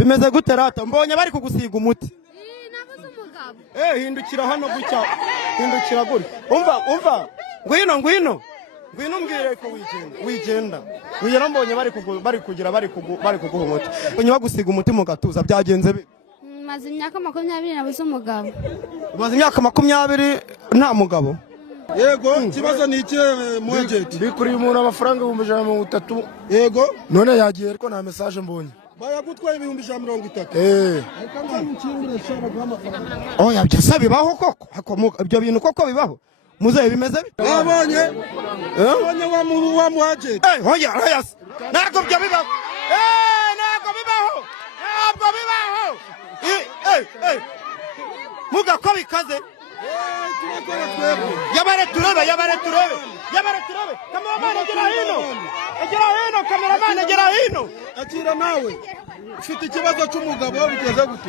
bimeze gute rata mbonye bari kugusiga umuti nabuze umugabo hindukira hano gutya hindukira guri umva ngwino mbwire ko wigenda mbonye bari kuguha umuti mbonye bagusiga umuti mu gatuza byagenze bi maze imyaka 20 nabuze umugabo maze imyaka 20 nta mugabo yego kibazo ni iki mwageti bikuri umuntu amafaranga 130 yego none yagiye ariko nta message mbonye bayagutwaye 130 oya byasa bibaho koko ibyo bintu koko bibaho muzehe bimeze abonye wa mwageti oya ntabwo byo bibaho ntabwo bibaho muga ko bikaze yabare turebe kameramani egera hino akira nawe ufite ikibazo cy'umugabo bigeze gute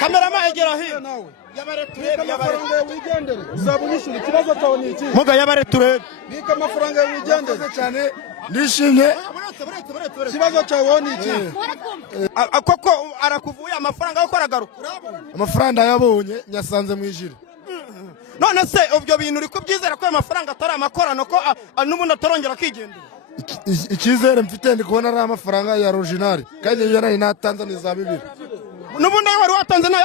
kameramani egera hino nawe yabare turebe wigendere uzaba unyishura ikibazo cyawe ni iki muga yabare turebe bika amafaranga wigendere cyane ndishimye ikibazo cyawe ni iki koko arakuvuye amafaranga yo koragaruka amafaranga yabonye nyasanze mu ijiri none se ubyo bintu uri kubyizera ko amafaranga atari amakorano ko n'ubundi atarongera akigendera icyizere mfite ndi kubona ari amafaranga ya original kandi iyo nari natanze ni za 2 n'ubundi wari watanze na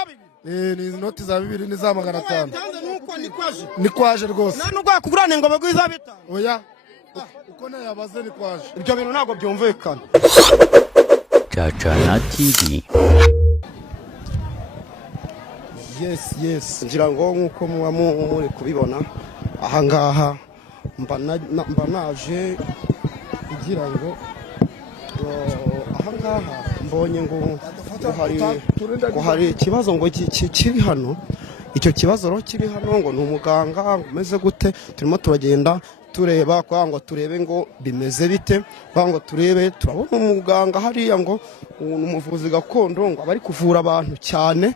2 ni inoti za 2 ni za 500 nuko ni kwaje rwose nta nubwo yakugurane ngo bagwiza bita oya uko nayabaze ni kwaje ibyo bintu ntabwo byumvikana Chachana TV. Yes ngira ngo nkuko muba muri kubibona ahangaha mba naje kugira ngo ahangaha mbonye ngo hari ikibazo ngo kiri hano icyo kibazo ro kiri hano ngo n'umuganga umeze gute turimo turagenda tureba kwa ngo turebe ngo bimeze bite kwa ngo turebe turabona umuganga hariya ngo umuvuzi gakondo ngo abari kuvura abantu cyane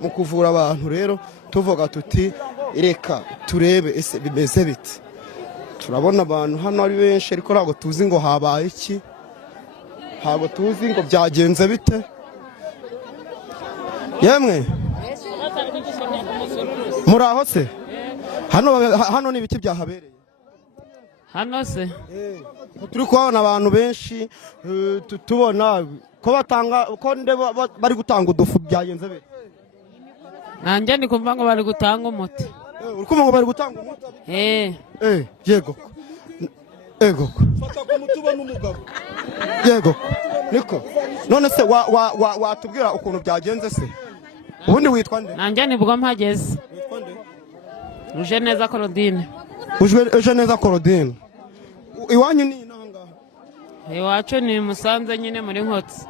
mu kuvura abantu rero tuvuga tuti reka turebe ese bimeze bite turabona abantu hano ari benshi ariko ntabwo tuzi ngo habaye iki ntabwo tuzi ngo byagenze bite yemwe muraho se hano ni ibiki byahabereye hano se turi kubona abantu benshi tubona ko bari gutanga udufu byagenze bite nanjye ndi kumva ngo bari gutanga umuti uri kumva ngo bari gutanga umuti yego fata ku muti ubona umugabo yego niko none se watubwira ukuntu byagenze se ubundi witwa nde nanjye nibwo mpageze uje neza Claudine uje neza Claudine iwanyu ni inanga iwacu ni Musanze nyine muri Nkotsi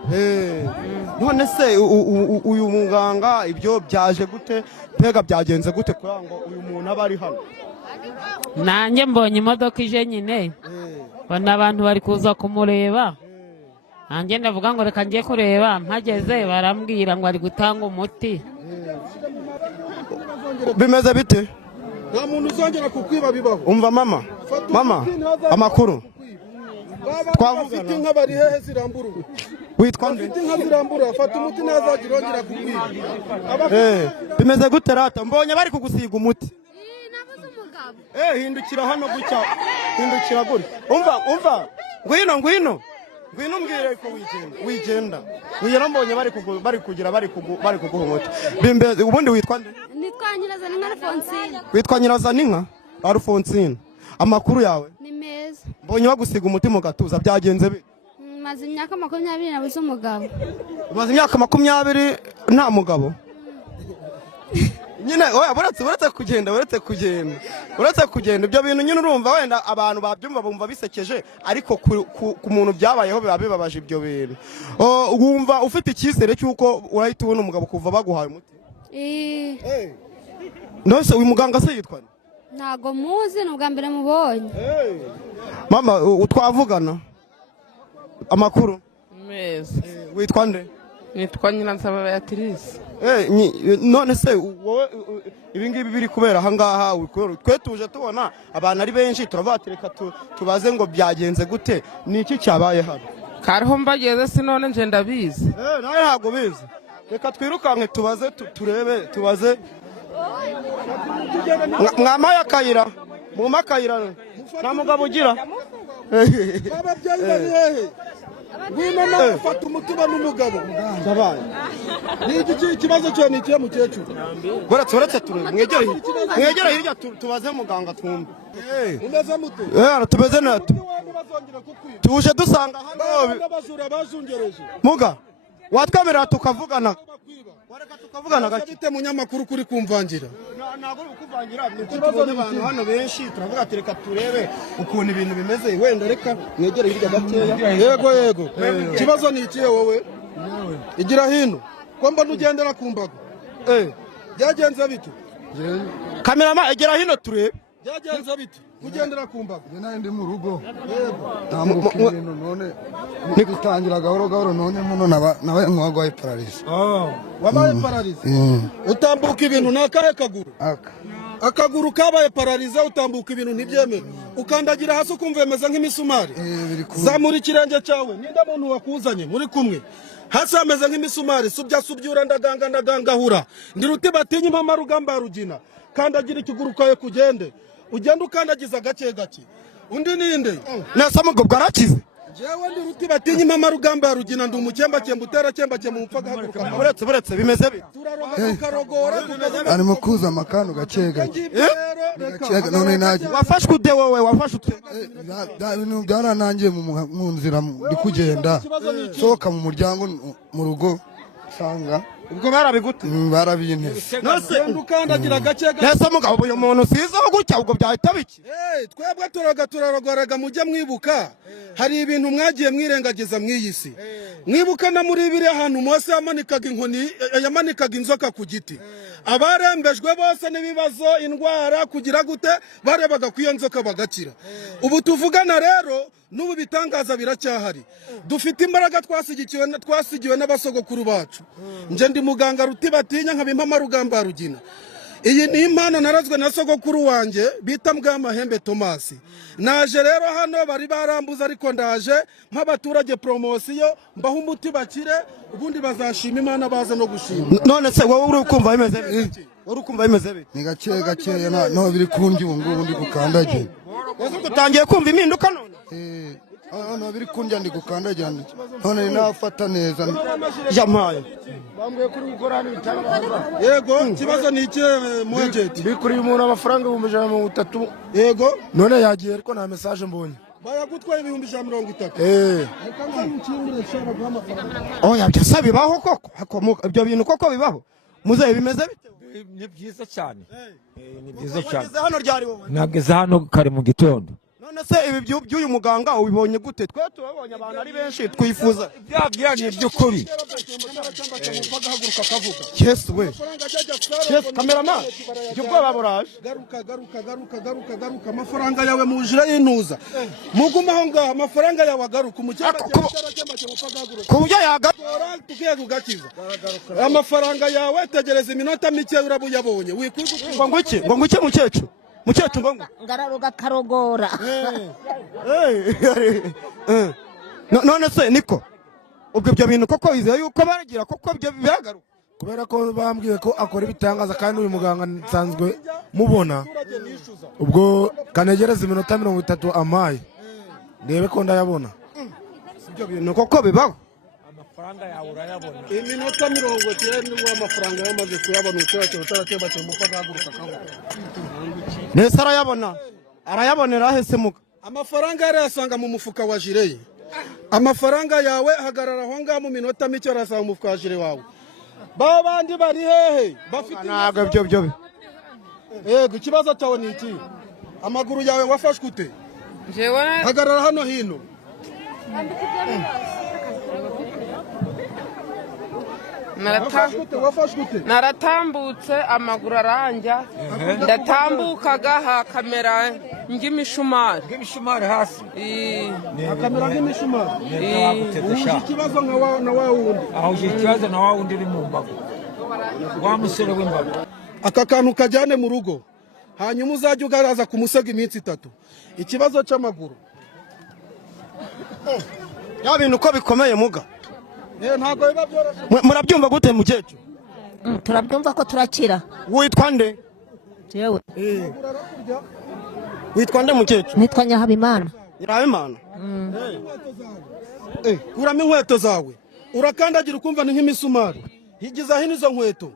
none se uyu muganga ibyo byaje gute mbega byagenze gute kugira ngo uyu muntu aba ari hano nanjye mbonye imodoka ije nyine bana abantu bari kuza kumureba nanjye ndavuga ngo reka ngiye kureba mpageze barambwira ngo ari gutanga umuti bimeze bite nta muntu uzongera kukwiba bibaho umva mama amakuru twavugana inka bari hehe zirambura witwa nde inka zirambura fata umuti ntazagira ongera kukwiba bimeze gute rata mbonye bari kugusiga umuti nabuze umugabo hindukira hano gutya hindukira guri umva ngwino mbwire ko wigenda mbonye bari kuguha umuti ubundi witwa nde nitwa Nyirazaninka Alphonsine witwa Nyirazaninka Alphonsine amakuru yawe ni meza mbonye bagusiga umuti mu gatuza byagenze bite maze imyaka 20 nabuze umugabo maze imyaka 20 nta mugabo nyine oya buretse kugenda ibyo bintu nyine urumva wenda abantu babyumva bumva bisekeje ariko ku muntu byabayeho biba bibabaje ibyo bintu wumva ufite icyizere cy'uko urahita ubona umugabo kuva baguhaye umuti nose uyu muganga se yitwa ntago muzi ni ubwa mbere mubonye mama twavugana amakuru meza witwa nde nitwa Nyiransaba Beatrice none se wowe ibingibi biri kubera ahangaha twe tuje tubona abantu ari benshi turabatereka tubaze ngo byagenze gute niki cyabaye hano kariho mbageze sinone nje ndabizi nawe ntabwo bizi reka twirukanke tubaze turebe tubaze mwamaye akayira muma akayira nta mugabo ugira ababyeyi bari hehe ngwino nawe ufata umutuba n'umugabo ndabaye ni iki kibazo cyo ni ikihe mukecuru uretse turebe mwegere hirya tubaze muganga twumve umeze mute tumeze neza tuje dusanga hano n'abajura bajungereje muga watwemerera tukavugana wareka tukavugana gake bite munyamakuru kuri kumvangira ntabwo uri kuvangira tubone abantu hano benshi turavuga ati reka turebe ukuntu ibintu bimeze wenda reka mwegere hirya gakeya yego ikibazo ni ikihe wowe igira hino ko mbona ugendera ku mbago byagenze bite kamerama egera hino turebe byagenze bite kugendera ku mbago nari ndi mu rugo ntamuka ibintu none nigitangira gahoro gahoro none muno nabaye nk'uwagwaye pararize wabaye pararize utambuka ibintu n'akahe kaguru akaguru kabaye pararize utambuka ibintu ntibyemere ukandagira hasi ukumva bimeze nk'imisumari zamura ikirenge cyawe ninde muntu wakuzanye muri kumwe hasi hameze nk'imisumari subyura ndagangahura ndi ruti batinya impama rugamba rugina kandagira ikiguru kawe kugende ugenda ukandagiza gake gake undi ninde nasa mugo bwarakize jewe ndi ruti batinya impama rugamba ya rugina ndi umukemba utera mu mpfa gahaguruka buretse bimeze bite turaroha tukarogora arimo kuza amakano gake gake none naje wafashwe ude wowe wafashwe ibintu byaranangiye mu nzira ndi kugenda sohoka mu muryango mu rugo sanga ubwo barabigute barabintese nose ukandagira gake gake nese mugabo uyu muntu sizaho gutya ubwo byahita biki twebwe turarogoraga mujye mwibuka hari ibintu mwagiye mwirengagiza mw'iyisi mwibuka na muri biri ahantu Mose yamanikaga inzoka ku giti abarembejwe bose n'ibibazo indwara kugira gute barebaga ku iyo nzoka bagakira ubu tuvugana rero n'ubu bitangaza biracyahari dufite imbaraga twasigiwe n'abasogokuru bacu nje ndi muganga ruti batinya nkaba impama rugamba rugina iyi ni impano narazwe na sogokuru wanjye bita Mbwamahembe Tomasi naje rero hano bari barambuza ariko ndaje nk'abaturage promosiyo mbaho umuti bakire ubundi bazashima Imana baza no gushima none se wowe uri kumva bimeze bite uri kumva bimeze bite ni gake no biri kundi ubu ndi gukandagira utangiye kumva impinduka none no biri kundi ndi gukandagira none nafata neza jamaye bambwiye kuri gukora hano yego ikibazo ni iki mwejeti bikuri umuntu amafaranga 130 yego none yagiye ariko nta message mbonye bayagutwaye 130 oya byasa bibaho koko ibyo bintu koko bibaho muzehe bimeze bite ni byiza cyane ni byiza cyane hano ryari wowe nageze hano kare mu gitondo none se ibi by'uyu muganga ubibonye gute twe tubabonye abantu ari benshi twifuza bya ni iby'ukuri yesu we yesu kamerama ibyo bwoba buraje garuka amafaranga yawe mujira y'intuza muguma aho ngaho amafaranga yawe agaruka umukemba ku buryo yagaruka tugiye kugakiza amafaranga yawe tegereza iminota mike urabuyabonye ngo ngwiki mukecuru mukecuru ngo ngararuga karogora none se niko ubwo ibyo bintu koko wizeye yuko baragira koko byo biragaruka kubera ko bambwiye ko akora ibitangaza kandi uyu muganga nsanzwe mubona ubwo kanegereza iminota 30 amaye ndebe ko ndayabona ibyo bintu koko bibaho amafaranga yawe urayabona iminota 90 n'uwo amafaranga yamaze kuyabona utaratemba umupfa gahaguruka nese arayabonera hese muga amafaranga yari yasanga mu mufuka wa jire amafaranga yawe hagarara aho ngaho mu minota mike arasanga mu mufuka wa jire wawe ba bandi bari hehe bafite ntabwo byo yego ikibazo cyawe ni iki amaguru yawe wafashwe ute hagarara hano hino naratambutse amaguru aranja ndatambukaga hakamera ng'imishumari hasi hakamera nk'imishumari uje ikibazo na wa wundi aho uje ikibazo na wa wundi uri mu mbago wa musore w'imbago aka kantu kajyane mu rugo hanyuma uzajya ugaraza ku musego iminsi 3 ikibazo cy'amaguru ya bintu uko bikomeye muga ntabwo biba byoroshye. Murabyumva gute mukecuru? Turabyumva ko turakira. Witwa nde? Jewe. Witwa nde mukecuru? Nitwa Nyahabimana. Nyahabimana? Kuramo inkweto zawe urakandagira ukumva ni nk'imisumari. Higiza hino izo nkweto.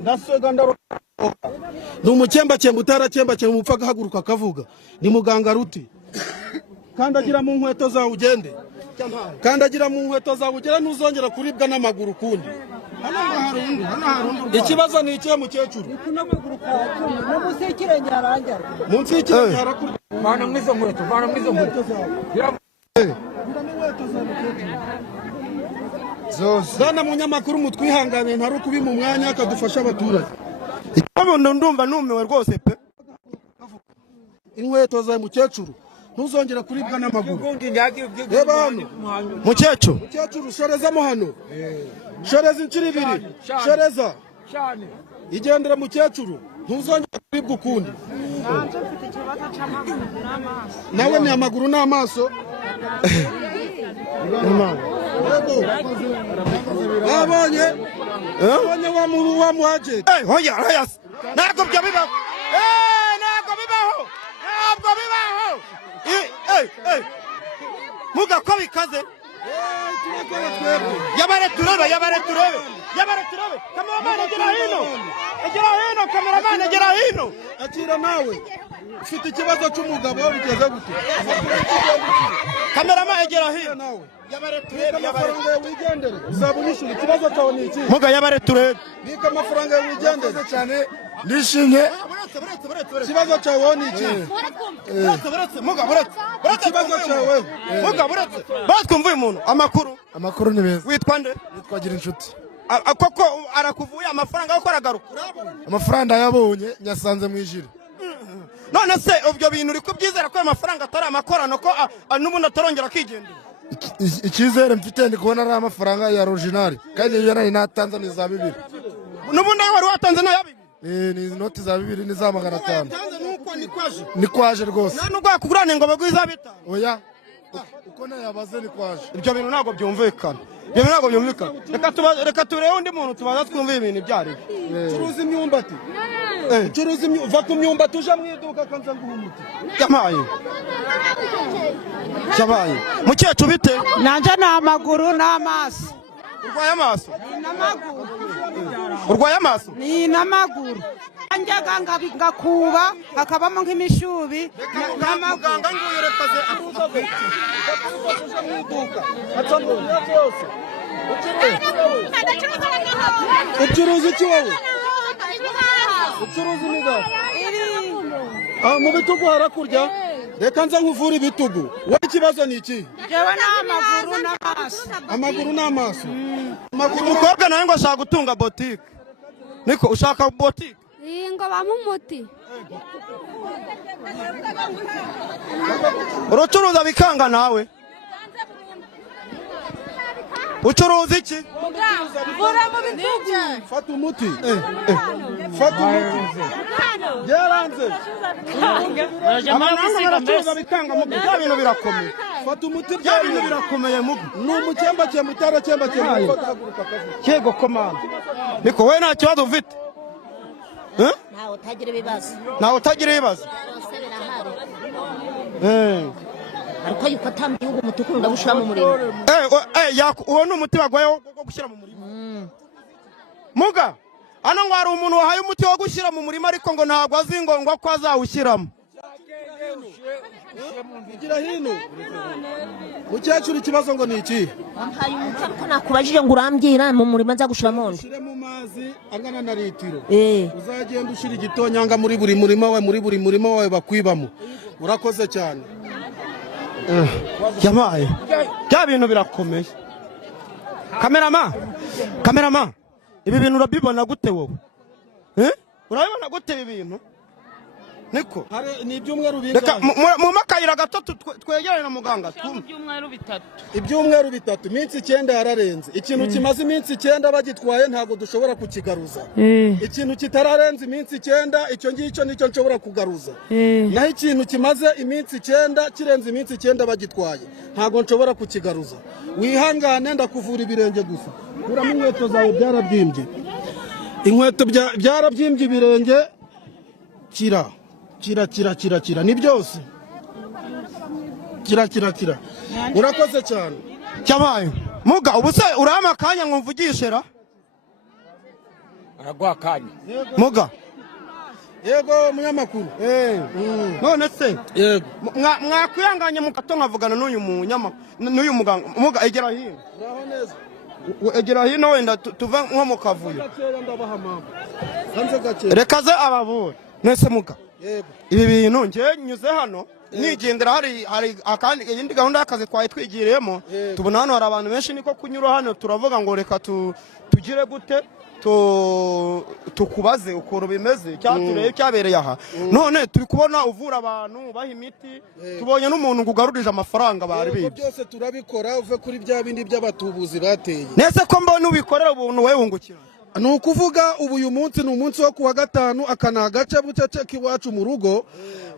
Ndasega ndaroka. Ni umukembakemba utarakembakemba umupfa agahaguruka akavuga. Ni muganga Ruti. Kandagira mu nkweto zawe ugende. Kandagira mu nkweto zawe ugera ntuzongera kuribwa n'amaguru kundi. Ikibazo ni ikihe mukecuru? Munsi y'ikirenge harangira. Munsi y'ikirenge harakuri. Vana mwizo nkweto, vana mwizo nkweto. Zana munyamakuru mutwihangane ntari kubi mu mwanya akadufasha abaturage. Ikibazo ndumva numiwe rwose pe. Inkweto za mukecuru ntuzongera kuribwa n'amaguru. Reba hano. Mukecuru. Mukecuru shorezamo hano. Shoreza inshuro 2. Shoreza. Igendera mukecuru ntuzongera kuribwa ukundi. Nawe ni amaguru n'amaso. Abonye wa muhaje. Hoya hayas. Ntabwo byo bibaho. Ntabwo bibaho. Ntabwo bibaho. Muga ko bikaze. Yabare turebe. Kameraman agera hino. Kameraman agera hino. Akira nawe. Ufite ikibazo cy'umugabo bigeze gute? Kameraman agera hino. Yabare turebe. Wigendere. Uzabunishura ikibazo cyawe ni iki? Muga yabare turebe. Bika amafaranga wigendere cyane. Nishimye. Ikibazo cyawe ni iki? Muga ikibazo cyawe. Muga buretse. Batwumvuye umuntu Amakuru ni beza. Witwa nde? Nitwa Girinshuti. Koko arakuvuye amafaranga yo koragaruka. Amafaranga yabonye nyasanze mwijire. None se ubyo bintu uri kubyizera ko amafaranga atari amakorano ko n'ubundi atarongera kigendera. Icyizere mfite ndi kubona ari amafaranga ya original kandi iyo nari natanze ni za 2. N'ubundi wari watanze na ya 2. Ni inoti za 2 ni za 500. Nuko nikwaje. Nikwaje rwose. Nubwo yakugurane ngo bagwiza bita. Oya. Uko nayabaze nikwaje. Ibyo bintu ntago byumvikana. Reka turebe undi muntu tubaza twumve ibintu byari. Curuza imyumbati. Curuza va ku myumbati uje mu iduka kanza nguhumuti. Yabaye. Mukecuru bite? Nanje na amaguru n'amaso. Urwaye amaso? N'amaguru. Urwaye amaso? Ni n'amaguru. Anjaga ngakuba hakabamo nk'imishubi n'amaganga nguyerekaze akuvuga. Ucuruza iki wowe? Ucuruza imigati. Mu bitugu harakurya. Reka nza nkuvura ibitugu. Wowe ikibazo ni iki? Jewe n'amaguru n'amaso. Amaguru n'amaso. Umukobwa nawe ngo ashaka gutunga boutique. Niko ushaka boutique? ngo bamumuti. Urucuruza bikanga nawe? Ucuruza iki? Fata umuti. Fata umuti. Yaranze. Urucuruza bikanga mu bya bintu birakomeye. Fata umuti bya bintu birakomeye mu. Ni umukembakemba utarakembakemba. Yego komanda. Niko we nta kibazo ufite? Ntawe utagira ibibazo. Ntawe utagira ibibazo? Ariko yuko atambiye umuti ukunda gushira mu murima. Uwo ni umuti bagwaye wo gushyira mu murima. Muga hano ngo hari umuntu wahaye umuti wo gushyira mu murima ariko ngo ntabwo azi ngo ko azawushyiramo. Igira hino. Mukecuru ikibazo ngo ni iki? Wampaye umuti ko nakubajije ngo urambwira mu murima nza gushiramo. Ushire mu mazi angana na litiro. Uzagenda ushira igitonyanga muri buri murima wawe bakwibamo. Urakoze cyane. Yamaye. Bya bintu birakomeye. Kamerama. Ibi bintu urabibona gute wowe? Urabibona gute ibi bintu? niko ni ibyumweru reka bingahe mu makayira gato twegerane na muganga ibyumweru bitatu iminsi 9 yararenze ikintu kimaze iminsi 9 bagitwaye ntabwo dushobora kukigaruza ikintu kitararenze iminsi 9 icyo ngicyo nicyo nshobora kugaruza naho ikintu kimaze iminsi 9 kirenze iminsi 9 bagitwaye ntabwo nshobora kukigaruza wihangane ndakuvura ibirenge gusa kuramo inkweto zawe byarabyimbye inkweto byarabyimbye ibirenge kira ni byose kira urakoze cyane cyabaye muga ubu se urama kanya nkumvugishe ra aragwa kanya muga yego munyamakuru none se yego mwakwihanganye mukato nkavugana n'uyu muganga muga egera hino uraho neza egera hino wenda tuva nko mu kavuyo hanze gake reka ze abavura nese muga yego ibi bintu ngiye nyuze hano nigendera hari akandi iyindi gahunda y'akazi twaye twigiriyemo tubona hano hari abantu benshi niko kunyura hano turavuga ngo reka tugire gute tukubaze ukuntu bimeze cyangwa turebe cyabereye aha none turi kubona uvura abantu ubaha imiti tubonye n'umuntu ngugarurije amafaranga bari bibye byose turabikora uve kuri bya bindi by'abatubuzi bateye nese ko mbona ubikorera ubuntu we wungukira ni ukuvuga ubu uyu munsi ni umunsi wo kuwa gatanu aka ni agace bucece k'iwacu mu rugo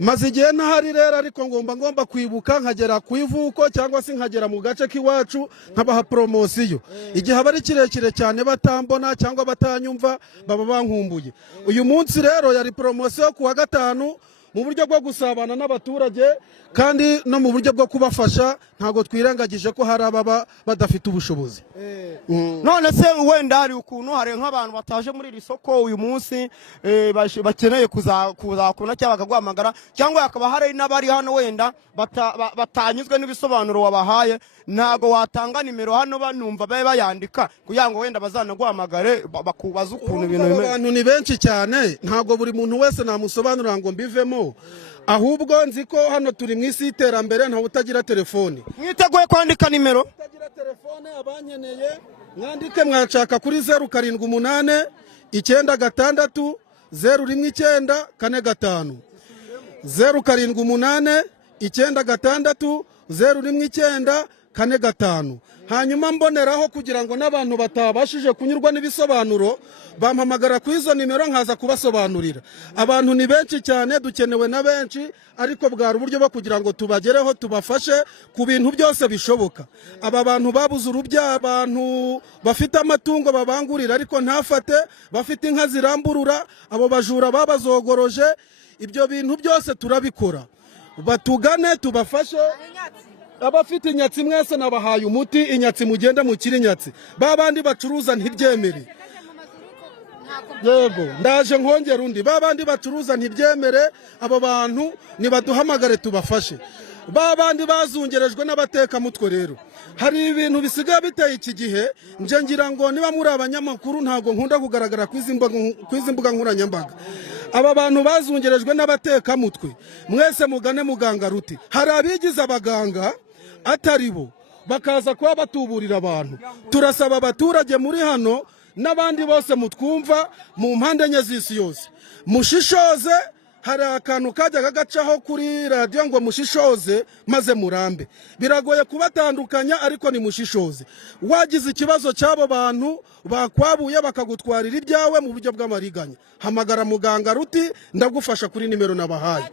maze igihe ntahari rero ariko ngomba kwibuka nkagera ku ivuko cyangwa se nkagera mu gace k'iwacu nkabaha poromosiyo igihe aba ari kirekire cyane batambona cyangwa batanyumva baba bankumbuye uyu munsi rero yari poromosiyo yo kuwa gatanu mu buryo bwo gusabana n'abaturage kandi no mu buryo bwo kubafasha ntabwo twirengagije ko hari ababa badafite ubushobozi none se wenda hari ukuntu hari nk'abantu bataje muri iri soko uyu munsi bakeneye kuzakuna cyangwa bakaguhamagara cyangwa hakaba hari n'abari hano wenda batanyuzwe n'ibisobanuro wabahaye ntago watanga nimero hano banumva babe bayandika kugira ngo wenda bazanaguhamagare bakubaza ukuntu ibintu bimeze abantu ni benshi cyane ntago buri muntu wese namusobanurira ngo mbivemo ahubwo nzi ko hano turi mu isi y'iterambere ntawe utagira telefoni mwiteguye kwandika nimero utagira telefone abanyeneye mwandike mwashaka kuri 078 9 019 45 078 9 019 45 hanyuma mboneraho kugira ngo n'abantu batabashije kunyurwa n'ibisobanuro bampamagara ku izo nimero nkaza kubasobanurira abantu ni benshi cyane dukenewe na benshi ariko bwari uburyo bwo kugira ngo tubagereho tubafashe ku bintu byose bishoboka aba bantu babuze urubyaro abantu bafite amatungo babangurira ariko ntafate bafite inka ziramburura abo bajura babazogoroje ibyo bintu byose turabikora batugane tubafashe abafite inyatsi mwese nabahaye umuti inyatsi mugende mukiri inyatsi babandi bacuruza ntibyemere yego ndaje nkongera undi babandi bacuruza ntibyemere abo bantu nibaduhamagare tubafashe babandi bazungerejwe n'abatekamutwe rero hari ibintu bisigaye biteye iki gihe nje ngira ngo niba muri abanyamakuru ntago nkunda kugaragara ku izi mbuga nkoranyambaga aba bantu bazungerejwe n'abatekamutwe mwese mugane muganga ruti hari abigize abaganga atari bo bakaza kuba batuburira abantu turasaba abaturage muri hano n'abandi bose mutwumva mu mpande enye z'isi yose mushishoze hari akantu kajyaga gacaho kuri radiyo ngo mushishoze maze murambe biragoye kubatandukanya ariko ni mushishoze wagize ikibazo cy'abo bantu bakwabuye bakagutwarira ibyawe mu buryo bw'amariganya hamagara muganga ruti ndagufasha kuri nimero nabahaye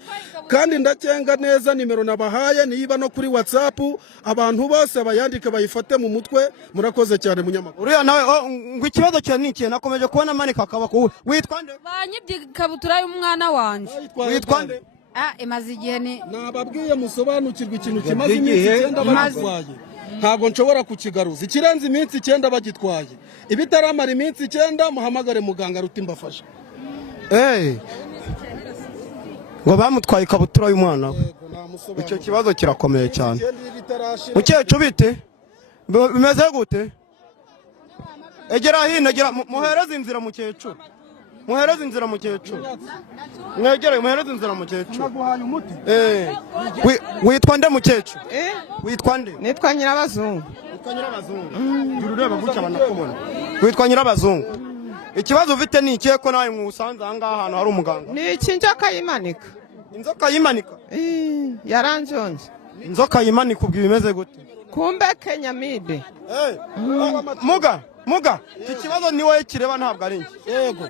kandi ndacenga neza nimero nabahaye niba no kuri WhatsApp abantu bose bayandike bayifate mu mutwe murakoze cyane munyamakuru uriya nawe ngo ikibazo cyo ni ikintu nakomeje kubona manika akabako witwa nde banyibye ikabutura y'umwana wanje witwa nde imaze igihe ni nababwiye musobanukirwa ikintu kimaze iminsi 9 bagitwaye ntago nshobora kukigaruza ikirenze iminsi 9 bagitwaye ibitaramara iminsi 9 muhamagare muganga ruti mbafasha ngo bamutwaye ikabutura y'umwana icyo kibazo kirakomeye cyane mukecuru bite bimeze gute egera hino egera muhereze inzira mukecuru muhereze inzira mukecuru mwegere muhereze inzira mukecuru witwa nde mukecuru witwa nde nitwa Nyirabazungu urureba gutya banakubona witwa Nyirabazungu ikibazo ufite ni ikihe ko nawe mwusanze aha ngaha ahantu hari umuganga ni iki njoka yimanika inzoka yimanika yaranjonje. inzoka yimanika ubwo bimeze gute? Kumbe Kenyamide. muga iki kibazo ni wowe kireba ntabwo ari njye. Yego.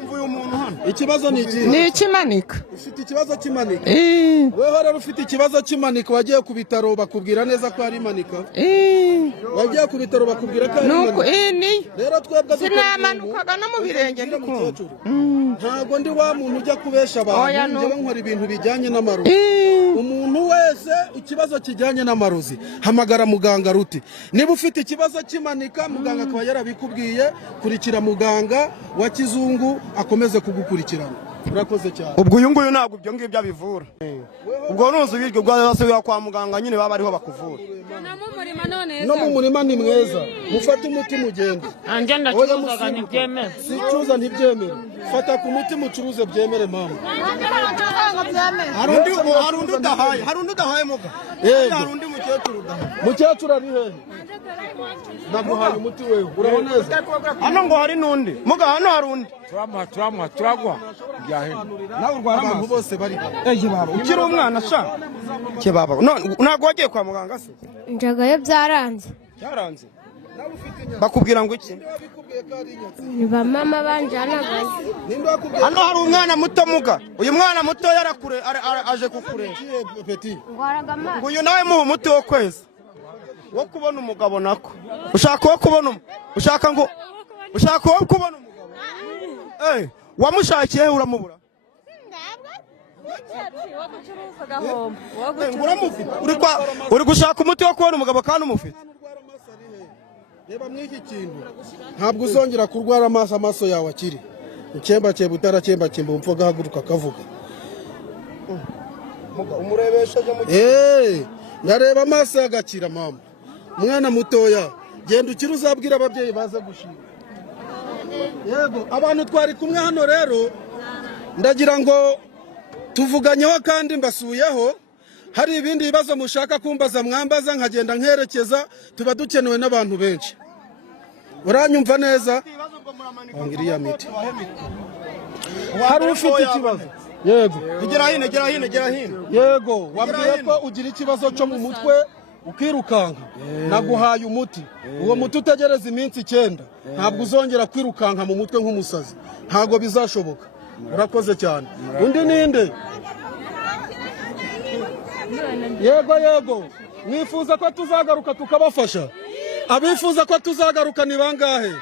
Umva uyu muntu hano. Ikibazo ni iki? Ni ikimanika. Ufite ikibazo cy'imanika? Weho rero ufite ikibazo cy'imanika wagiye ku bitaro bakubwira neza ko ari imanika? Wagiye ku bitaro bakubwira ko ari imanika? Rero twebwe sinamanukaga no mu birenge ndi kumva. Ntago ndi wa muntu ujya kubesha abantu, njyewe nkora ibintu bijyanye n'amarozi. Umuntu wese ikibazo kijyanye n'amarozi hamagara muganga Ruti. Niba ufite ikibazo cy'imanika muganga akaba yarabikubwiye, kurikira muganga wa kizungu akomeze kugukurikirana. Urakoze cyane. Ubwo uyu nguyu ntabwo ibyo ngibyo abivura. Ubwo nuzi biryo bw'abasubira kwa muganga nyine baba ariho bakuvura. No mu murima ni mweza. Mufate umuti mugende. Anje ndacuruzaga ntibyemere. Sicuza ntibyemere. Fata ku muti mucuruze byemere mama. Harundi udahaye muga. Harundi mukecuru udahaye. Mukecuru ari hehe? Naguhaye umuti wewe. Uraboneza? Hano ngo hari nundi. Muga hano harundi. turagwa byahene nawe urwara abantu bose bari baba ukiri umwana sha baba ntabwo wagiye kwa muganga se? Njagayo byaranze. Byaranze? Bakubwira ngo iki? Ni ba mama banjanagaye. Hano hari umwana muto muga. Uyu mwana muto yarakure aje kukure. Ngo uyu nawe muhe umuti wo kweza. Wo kubona umugabo nako. Ushaka wo kubona ushaka wo kubona umugabo. Wamushakiye uramubura? Uri gushaka umuti wo kubona umugabo kandi umufite? Reba mwiki kintu. Ntabwo uzongera kurwara amaso yawe akiri. Ukemba utarakemba umupfa gahaguruka kavuga. Muga umurebesheje mu ndareba amaso yagakira mama. Mwana mutoya, genda ukiri uzabwira ababyeyi baza gushima. Yego, abantu twari kumwe hano rero ndagira ngo tuvuganyeho kandi mbasuyeho. Hari ibindi bibazo mushaka kumbaza mwambaza nkagenda nkerekeza, tuba dukenewe n'abantu benshi. Uranyumva neza? Wangiriya miti. Hari ufite ikibazo? Yego. Gera hino. Yego, wambwiye ko ugira ikibazo cyo mu mutwe ukirukanka. Naguhaye umuti. Uwo muti utegereza iminsi 9. Ntabwo uzongera kwirukanka mu mutwe nk'umusazi. Ntabwo bizashoboka. Urakoze cyane. Undi ninde? Yego. Mwifuza ko tuzagaruka tukabafasha? Abifuza ko tuzagaruka ni bangahe?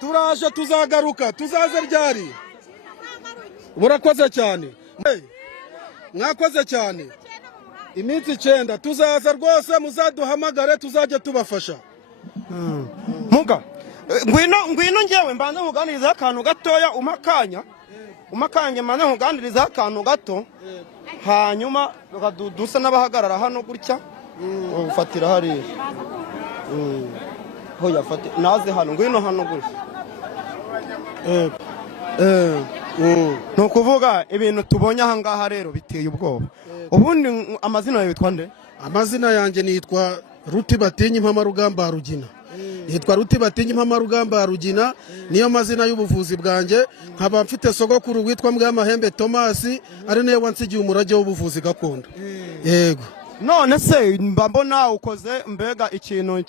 Turaje tuzagaruka. Tuzaze ryari? Murakoze cyane. Mwakoze cyane. Iminsi 9 tuzaza rwose muzaduhamagare tuzajya tubafasha. Muga ngwino ngewe mbanze nkuganiriza akantu gatoya umakanya mbanze nkuganiriza akantu gato hanyuma dusa n'abahagarara hano gutya ufatira hari hoya fate naze hano ngwino hano gutya nukuvuga ibintu tubonye aha ngaha rero biteye ubwoba. Ubundi amazina yawe yitwa nde? Amazina yanjye nitwa Ruti Batinyi Impama Rugamba Rugina. Nitwa Ruti Batinyi Impama Rugamba Rugina, niyo mazina y'ubuvuzi bwanjye. Nkaba mfite sogokuru witwa Mbwamahembe Thomas, ari nawe wansigiye umurage w'ubuvuzi gakondo. Yego. None se mbona ukoze mbega ikintu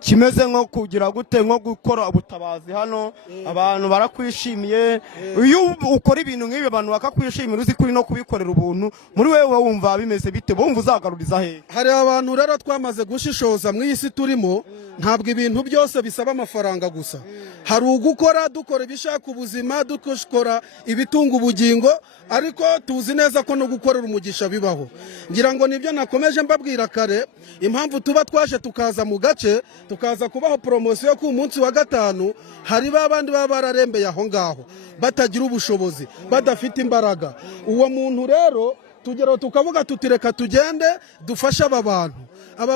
kimeze nko kugira gute nko gukora ubutabazi hano abantu barakwishimiye. Iyo ukora ibintu nk'ibi abantu bakakwishimira uzi kuri no kubikorera ubuntu muri wewe wumva bimeze bite? Bumva uzagaruriza he? Hari abantu rero twamaze gushishoza mu isi turimo, ntabwo ibintu byose bisaba amafaranga gusa. Hari ugukora dukora ibishaka ubuzima, dukora ibitunga ubugingo, ariko tuzi neza ko no gukorera umugisha bibaho. Ngira ngo nibyo nakomeje mbabwira kare, impamvu tuba twaje tukaza mu gace tukaza kubaho promosiyo ku munsi wa 5, hari babandi baba bararembeye aho ngaho batagira ubushobozi, badafite imbaraga. Uwo muntu rero tugero tukavuga tutireka tugende dufasha aba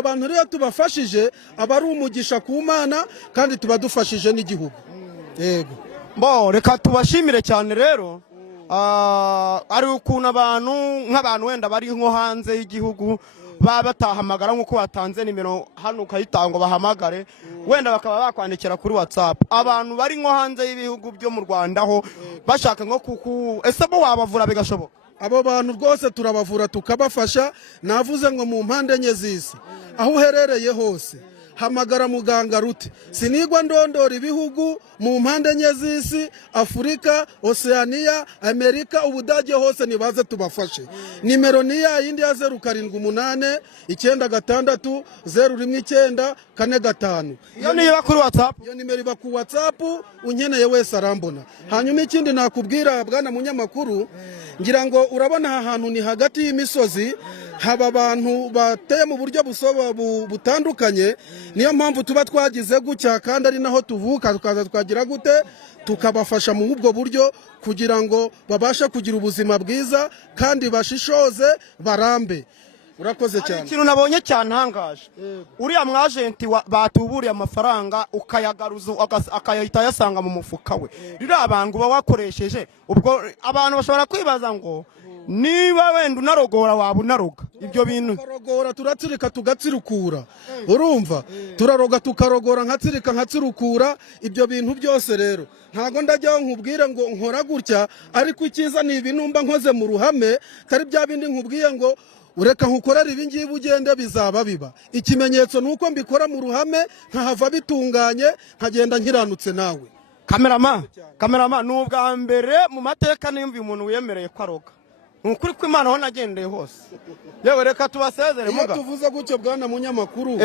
bantu rero tubafashije aba ari umugisha ku Mana kandi tuba dufashije n'igihugu. Yego. Reka tubashimire cyane rero. Ari ukuntu abantu nk'abantu wenda bari nko hanze y'igihugu batahamagara nk'uko watanze nimero hano ukayitanga bahamagare, wenda bakaba bakwandikira kuri WhatsApp. Abantu bari nko hanze y'ibihugu byo mu Rwanda ho bashaka nko ese bo wabavura bigashoboka? abo bantu rwose turabavura tukabafasha. Navuze ngo mu mpande enye z'isi aho uherereye hose hamagara muganga Ruti. Sinigwa ndondora ibihugu mu mpande enye z'isi, Afurika, Oceania, Amerika, Ubudage hose nibaze tubafashe. Nimero ni ya yindi ya 0788 96 019 45. Iyo niba kuri WhatsApp, iyo nimero iba ku WhatsApp, unkeneye wese arambona. Hanyuma ikindi nakubwira bwana munyamakuru, ngira ngo urabona ahantu ni hagati y'imisozi, haba abantu bateye mu buryo butandukanye. Niyo mpamvu tuba twagize gutya, kandi ari naho tuvuka, tukaza twagira gute tukabafasha mu ubwo buryo kugira ngo babashe kugira ubuzima bwiza kandi bashishoze barambe. Urakoze cyane. Ikintu nabonye cyantangaje, uriya mwagenti batuburiye amafaranga ukayagaruza akayahita yasanga mu mufuka we. Rira abantu bawakoresheje, ubwo abantu bashobora kwibaza ngo niba wenda unarogora waba unaroga ibyo bintu. Turarogora, turatsirika tugatsirukura. Urumva, turaroga tukarogora, nkatsirika nkatsirukura. Ibyo bintu byose rero ntago ndajyaho nkubwire ngo nkora gutya, ariko icyiza ni ibinumba nkoze mu ruhame, kari bya bindi nkubwiye ngo ureka nkukorera ibi ngibi ugende bizaba biba. Ikimenyetso nuko mbikora mu ruhame, nkahava bitunganye, nkagenda nkiranutse nawe. Kamerama n'ubwa mbere mu mateka nimba umuntu wiyemereye ko aroga. Ukuri ko Imana ho nagendeye hose. Yewe reka tubasezere muga. Iyo tuvuze gutyo bwana munyamakuru,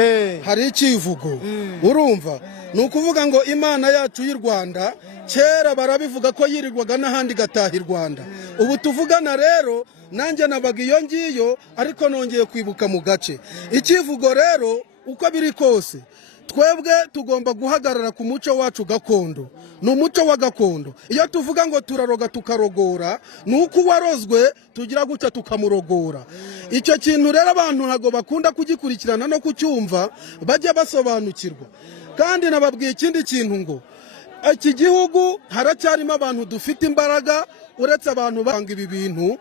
hari ikivugo. Urumva, nukuvuga ngo Imana yacu y'u Rwanda kera barabivuga ko yirirwaga n'ahandi gataha i Rwanda. Ubu tuvugana rero nanjye nabaga iyo ngiyo, ariko nongeye kwibuka mu gace. Ikivugo rero uko biri kose, twebwe tugomba guhagarara ku muco wacu gakondo. Ni umuco wa gakondo. Iyo tuvuga ngo turaroga tukarogora, nuko warozwe tugira gutya tukamurogora. Icyo kintu rero abantu ntago bakunda kugikurikirana no kucyumva, bajya basobanukirwa. Kandi nababwiye ikindi kintu ngo iki gihugu haracyarimo abantu dufite imbaraga, uretse abantu banga ibi bintu,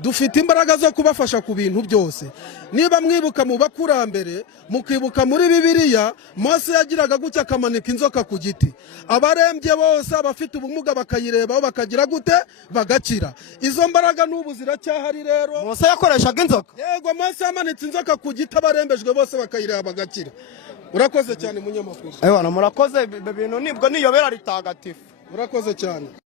dufite imbaraga zo kubafasha ku bintu byose. Niba mwibuka mu bakurambere, mukibuka muri Bibiliya, Mose yagiraga gutya akamanika inzoka ku giti. Abarembye bose, abafite ubumuga bakayirebaho bakagira gute bagakira. Izo mbaraga n'ubu ziracyahari rero. Mose yakoreshaga inzoka? Yego, Mose yamanitse inzoka ku giti, abarembejwe bose bakayireba bagakira. Urakoze cyane munyamakuru. Murakoze, ibintu nibwo niyobera ritagatifu. Urakoze cyane.